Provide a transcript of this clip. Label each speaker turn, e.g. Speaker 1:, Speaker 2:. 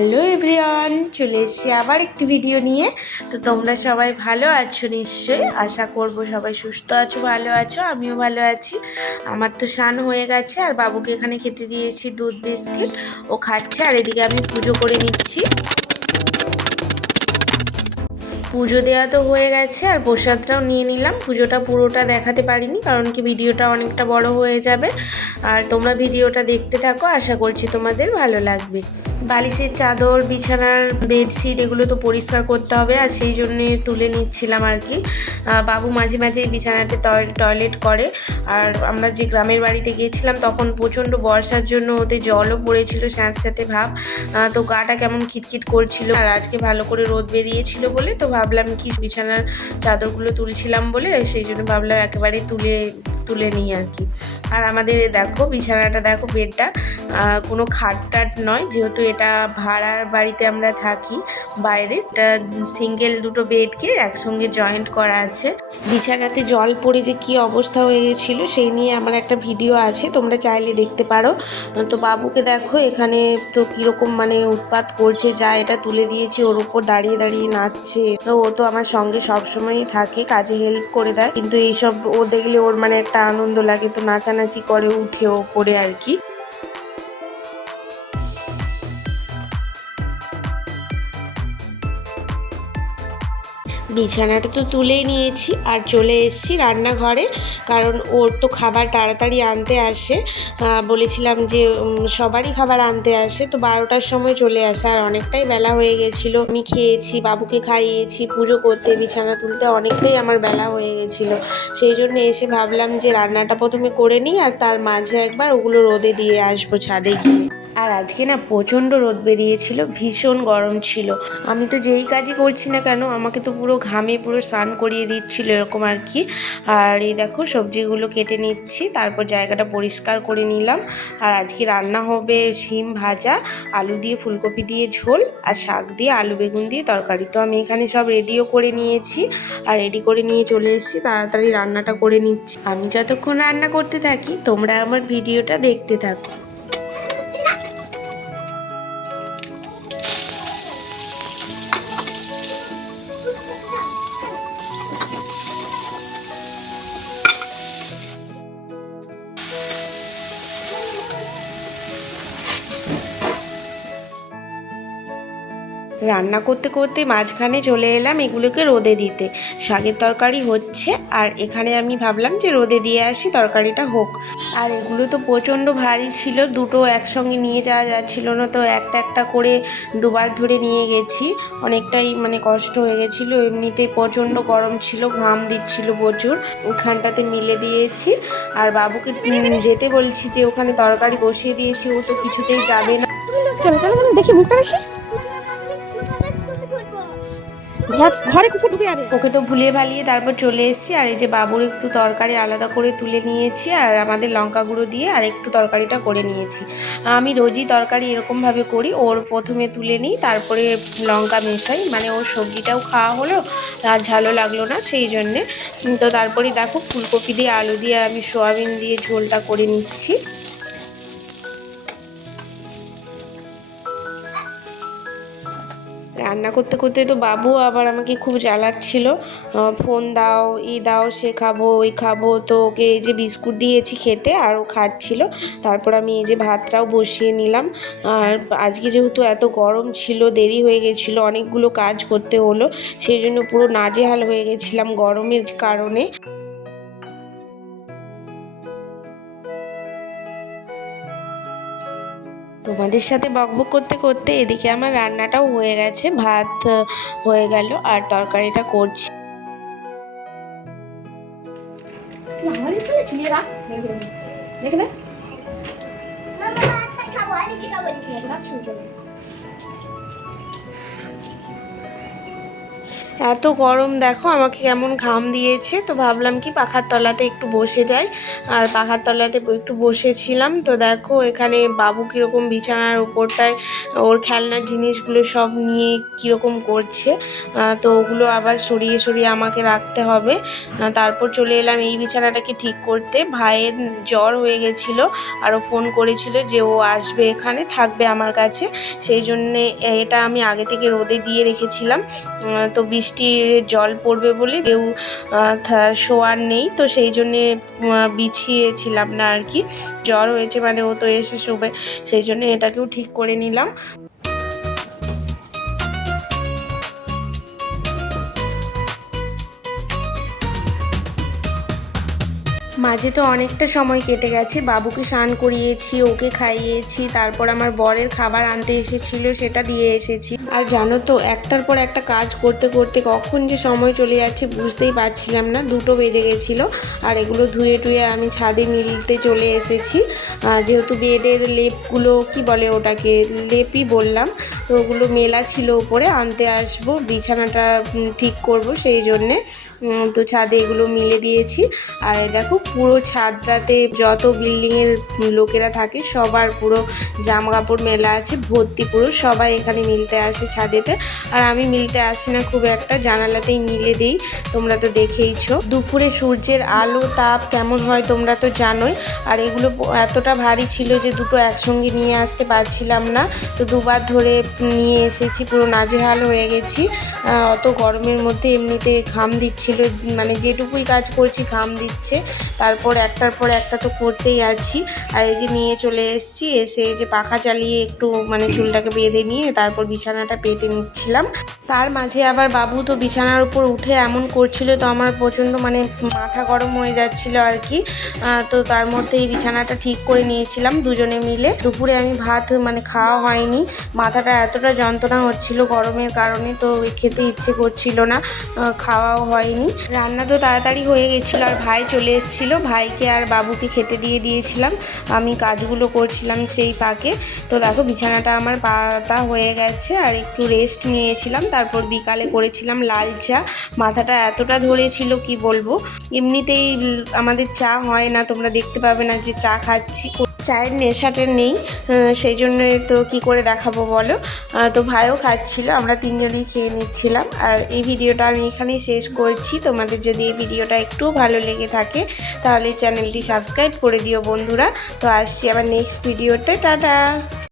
Speaker 1: Hello everyone, চলে এসছি আবার একটি ভিডিও নিয়ে। তো তোমরা সবাই ভালো আছো নিশ্চয়ই? আশা করব সবাই সুস্থ আছো, ভালো আছো, আমিও ভালো আছি। আমার তো স্নান হয়ে গেছে, আর বাবুকে এখানে খেতে দিয়েছি দুধ, বিস্কিট। ও খাচ্ছে, আর এদিকে আমি পুজো করে নিচ্ছি। পুজো দেওয়া তো হয়ে গেছে, আর প্রসাদটাও নিয়ে নিলাম। পুজোটা পুরোটা দেখাতে পারিনি, কারণ কি ভিডিওটা অনেকটা বড় হয়ে যাবে। আর তোমরা ভিডিওটা দেখতে থাকো, আশা করছি তোমাদের ভালো লাগবে। বালিশের চাদর, বিছানার বেডশিট, এগুলো তো পরিষ্কার করতে হবে, আর সেই জন্যে তুলে নিচ্ছিলাম আর কি। বাবু মাঝে মাঝে বিছানাতে টয়- টয়লেট করে। আর আমরা যে গ্রামের বাড়িতে গিয়েছিলাম, তখন প্রচণ্ড বর্ষার জন্য ওতে জলও পড়েছিল, স্যাঁতস্যাঁতে ভাব। তো গাটা কেমন খিটখিট করছিল, আর আজকে ভালো করে রোদ বেরিয়েছিল বলে তো ভাবলাম কি বিছানার চাদরগুলো তুলছিলাম বলে সেই জন্য ভাবলাম একেবারে তুলে তুলে নিই আর কি। আর আমাদের দেখো, বিছানাটা দেখো, বেডটা কোনো খাট টাট নয়। যেহেতু এটা ভাড়ার বাড়িতে আমরা থাকি বাইরে সিঙ্গেল দুটো বেডকে একসঙ্গে জয়েন্ট করা আছে। বিছানাতে জল পড়ে যে কি অবস্থা হয়ে গেছিল, সেই নিয়ে আমার একটা ভিডিও আছে, তোমরা চাইলে দেখতে পারো। তো বাবুকে দেখো, এখানে তো কীরকম মানে উৎপাত করছে, যা এটা তুলে দিয়েছি, ওর উপর দাঁড়িয়ে দাঁড়িয়ে নাচছে। ও তো আমার সঙ্গে সবসময়ই থাকে, কাজে হেল্প করে দেয়। কিন্তু এইসব ও দেখলে ওর মানে একটা আনন্দ লাগে তো নাচানাচি করে উঠে পড়ে আর কি। বিছানাটা তো তুলেই নিয়েছি আর চলে এসেছি রান্নাঘরে, কারণ ওর তো খাবার তাড়াতাড়ি আনতে আসে। বলেছিলাম যে সবারই খাবার আনতে আসে, তো বারোটার সময় চলে আসে। আর অনেকটাই বেলা হয়ে গেছিল। আমি খেয়েছি, বাবুকে খাইয়েছি, পুজো করতে, বিছানা তুলতে অনেকটাই আমার বেলা হয়ে গেছিল। সেই জন্য এসে ভাবলাম যে, রান্নাটা প্রথমে করে নিই আর তার মাঝে একবার ওগুলো রোদে দিয়ে আসব ছাদে গিয়ে। আর আজকে না প্রচণ্ড রোদ বেরিয়েছিল, ভীষণ গরম ছিল। আমি তো যেই কাজই করছি না কেন, আমাকে তো পুরো ঘামে পুরো স্নান করিয়ে দিচ্ছিল এরকম আর কি। আর এই দেখো সবজিগুলো কেটে নিচ্ছি, তারপর জায়গাটা পরিষ্কার করে নিলাম। আর আজকে রান্না হবে শিম ভাজা, আলু দিয়ে ফুলকপি দিয়ে ঝোল, আর শাক দিয়ে আলু বেগুন দিয়ে তরকারি। তো আমি এখানে সব রেডিও করে নিয়েছি, আর রেডি করে নিয়ে চলে এসেছি, তাড়াতাড়ি রান্নাটা করে নিচ্ছি। আমি যতক্ষণ রান্না করতে থাকি, তোমরা আমার ভিডিওটা দেখতে থাকো। রান্না করতে করতে মাঝখানে চলে এলাম এগুলোকে রোদে দিতে। শাকের তরকারি হচ্ছে আর এখানে আমি ভাবলাম যে রোদে দিয়ে আসি, তরকারিটা হোক। আর এগুলো তো প্রচণ্ড ভারী ছিল, দুটো একসঙ্গে নিয়ে যাওয়া যাচ্ছিল না, তো একটা একটা করে দুবার ধরে নিয়ে গেছি। অনেকটাই মানে কষ্ট হয়ে গেছিল, এমনিতে প্রচণ্ড গরম ছিল, ঘাম দিচ্ছিল প্রচুর। ওখানটাতে মিলে দিয়েছি। আর বাবুকে যেতে বলছি যে ওখানে তরকারি বসিয়ে দিয়েছি, ও তো কিছুতেই যাবে না।
Speaker 2: চলো চলো, দেখি মুখটা দেখি। ঘর ঘরে কুকুর ঢুকে যাবে।
Speaker 1: ওকে তো ভুলিয়ে ভালিয়ে তারপর চলে এসেছি, আর এই যে বাবুর একটু তরকারি আলাদা করে তুলে নিয়েছি, আর আমাদের লঙ্কা গুঁড়ো দিয়ে আর একটু তরকারিটা করে নিয়েছি। আমি রোজই তরকারি এরকমভাবে করি, ওর প্রথমে তুলে নিই, তারপরে লঙ্কা মেশাই মানে ওর সবজিটাও খাওয়া হলো, আর ঝালও লাগল না, সেই জন্যে। তো তারপরে দেখো, ফুলকপি দিয়ে আলু দিয়ে আমি সোয়াবিন দিয়ে ঝোলটা করে নিচ্ছি। রান্না করতে করতে তো বাবু আবার আমাকে খুব জ্বালাচ্ছিল ফোন দাও, ই দাও, সে খাব, ওই খাব, তো ওকে এই যে বিস্কুট দিয়েছি খেতে আর ও খাচ্ছিল, তারপর আমি এই যে ভাতটাও বসিয়ে নিলাম, আর আজকে যেহেতু এত গরম ছিল, দেরি হয়ে গেছিল, অনেকগুলো কাজ করতে হলো, সেই জন্য পুরো নাজেহাল হয়ে গেছিলাম গরমের কারণে। তোমাদের সাথে বকবক করতে করতে এদিকে আমার রান্নাটাও হয়ে গেছে ভাত হয়ে গেল আর তরকারিটা করছি।
Speaker 2: দেখে
Speaker 1: এত গরম, দেখো আমাকে কেমন ঘাম দিয়েছে। তো ভাবলাম কি পাখার তলাতে একটু বসে যাই। আর পাখার তলাতে একটু বসেছিলাম। তো দেখো এখানে বাবু কীরকম বিছানার উপরটায় ওর খেলনার জিনিসগুলো সব নিয়ে কীরকম করছে। তো ওগুলো আবার সরিয়ে সরিয়ে আমাকে রাখতে হবে। তারপর চলে এলাম এই বিছানাটাকে ঠিক করতে। ভাইয়ের জ্বর হয়ে গেছিল। আরও ফোন করেছিল যে ও আসবে এখানে, থাকবে আমার কাছে। সেই জন্যে এটা আমি আগে থেকে রোদে দিয়ে রেখেছিলাম। তো তো বৃষ্টির জল পড়বে বলে কেউ শোয়ার নেই। তো সেই জন্যে বিছিয়েছিলাম না আর কি। জ্বর হয়েছে মানে ও তো এসে শোবে। সেই জন্য এটাকেও ঠিক করে নিলাম। মাঝে তো অনেকটা সময় কেটে গেছে। বাবুকে স্নান করিয়েছি, ওকে খাইয়েছি, তারপর আমার বরের খাবার আনতে এসেছিল, সেটা দিয়ে এসেছি। আর জানো তো, একটার পর একটা কাজ করতে করতে কখন যে সময় চলে যাচ্ছে বুঝতেই পারছিলাম না। দুটো বেজে গেছিল আর এগুলো ধুয়ে টুয়ে আমি ছাদে মিলতে চলে এসেছি। যেহেতু বেডের লেপগুলো, কি বলে ওটাকে, লেপই বললাম, তো ওগুলো মেলা ছিল ওপরে, আনতে আসব, বিছানাটা ঠিক করব সেই জন্যে। তো ছাদে এগুলো মিলে দিয়েছি। আর দেখো পুরো ছাদটাতে যত বিল্ডিংয়ের লোকেরা থাকে, সবার পুরো জামা কাপড় মেলা আছে, ভর্তি পুরো সবাই এখানে মিলতে আসে ছাদেতে। আর আমি মিলতে আসি না খুব একটা, জানালাতেই মিলে দিই, তোমরা তো দেখেইছো। দুপুরে সূর্যের আলো, তাপ কেমন হয় তোমরা তো জানোই। আর এগুলো এতটা ভারী ছিল যে দুটো একসঙ্গে নিয়ে আসতে পারছিলাম না। তো দুবার ধরে নিয়ে এসেছি, পুরো নাজেহাল হয়ে গেছি। অত গরমের মধ্যে এমনিতে ঘাম দিচ্ছিল মানে যেটুকুই কাজ করছি ঘাম দিচ্ছে। তারপর একটার পর একটা তো করতেই আছি। আর এই যে নিয়ে চলে এসেছি, এসে যে পাখা চালিয়ে একটু মানে চুলটাকে বেঁধে নিয়ে তারপর বিছানাটা পেতে নিচ্ছিলাম। তার মাঝে আবার বাবু তো বিছানার উপর উঠে এমন করছিল তো আমার প্রচণ্ড মানে মাথা গরম হয়ে যাচ্ছিল আর কি। তো তার মধ্যে এই বিছানাটা ঠিক করে নিয়েছিলাম দুজনে মিলে। দুপুরে আমি ভাত মানে খাওয়া হয়নি। মাথাটা এতটা যন্ত্রণা হচ্ছিল গরমের কারণে তো খেতে ইচ্ছে করছিল না। খাওয়াও হয়নি। রান্না তো তাড়াতাড়ি হয়ে গেছিল আর ভাই চলে এসেছিল ভাইকে আর বাবুকে খেতে দিয়ে দিয়েছিলাম। আমি কাজগুলো করছিলাম সেই পাকে। তো দেখো, বিছানাটা আমার পাতা হয়ে গেছে আর একটু রেস্ট নিয়েছিলাম। তারপর বিকালে করেছিলাম লাল চা। মাথাটা এতটা ধরেছিল, কি বলব? এমনিতেই আমাদের চা হয় না, তোমরা দেখতে পাবে না যে চা খাচ্ছি। চায়ের নেশাটা নেই সেই জন্য তো কি করে দেখাবো বলো? তো ভাইও খাচ্ছিল, আমরা তিনজনেই খেয়ে নিচ্ছিলাম। আর এই ভিডিওটা আমি এখানেই শেষ করছি। তোমাদের যদি এই ভিডিওটা একটু ভালো লেগে থাকে, তাহলে চ্যানেলটি সাবস্ক্রাইব করে দিও বন্ধুরা। তো আসছি আবার নেক্সট ভিডিওতে, টাটা!